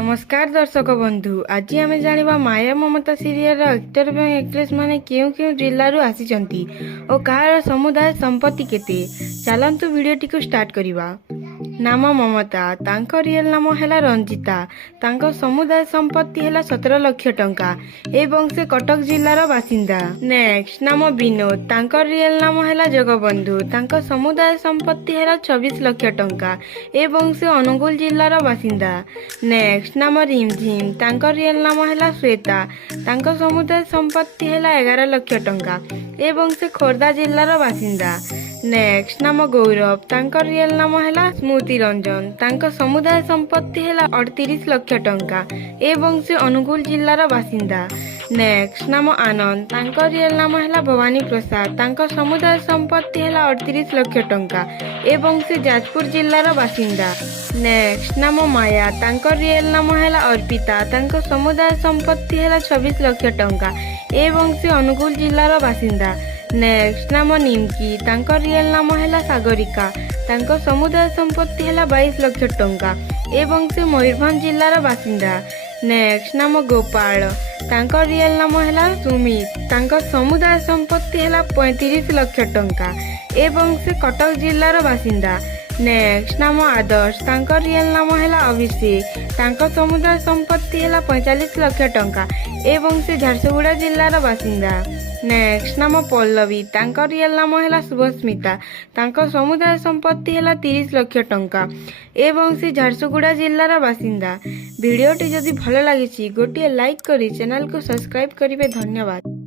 नमस्कार दर्शक बंधु, आज आम जाना माया ममता सीरियल एक्टर और एक्ट्रेस माने क्यों क्यों जिलू आसी और कहार समुदाय संपत्ति केते। चलतु वीडियोटी को स्टार्ट करवा। नाम ममता, तांको रियल नाम है रंजिता। तांको समुदाय संपत्ति है 17 लाख टंका एवं से कटक जिलार बासिंदा। नेक्स्ट नाम विनोद, तांको रियल नाम है जगबंधु। तांको समुदाय संपत्ति है 24 लाख टंका एवं से अनुगुल जिलार बासिंदा। नेक्स्ट नाम रिमझिम, तांको रियल नाम है श्वेता। तांको समुदाय संपत्ति है 11 लाख टंका एवं से खोर्धा जिलार बासिंदा। नेक्स्ट नाम गौरव, तांको रियल नाम है स्मृति रंजन। तांको समुदाय संपत्ति है 38 लाख टंका एवं से अनुगुल जिलार बासिंदा। नेक्स्ट नाम आनंद, तांको रियल नाम है भवानी प्रसाद। तांको समुदाय संपत्ति है 38 लाख टंका एवं से जाजपुर जिलार बासिंदा। नेक्स्ट नाम माया, तांको रियल नाम है अर्पिता। तांको समुदाय संपत्ति है 26 लाख टंका एवं से अनुगुल जिलार बासिंदा। नेक्स्ट नाम निमकी, तांको रियल नाम है सागरिका। तांको समुदाय संपत्ति है 22 लाख टंका एवं से मयूरभंज जिलार बासिंदा। नेक्स्ट नाम गोपाल, तांको रियल नाम है सुमित। तांको समुदाय संपत्ति है 35 लाख टंका एवं से कटक जिलार बासिंदा। नेक्स्ट नाम आदर्श, तांको रियल नाम है अभिषेक। तांको समुदाय संपत्ति है 45 लाख टंका एवं से झारसुगुड़ा जिलार बासिंदा। नेक्स्ट नाम पल्लवी, तांको रियल नाम है शुभस्मिता। तांको समुदाय संपत्ति है 30 लाख टंका एवं से झारसुगुड़ा जिलार बासिंदा। वीडियोटी जदि भल लगी गोटे लाइक करी चैनल को सब्सक्राइब करेंगे। धन्यवाद।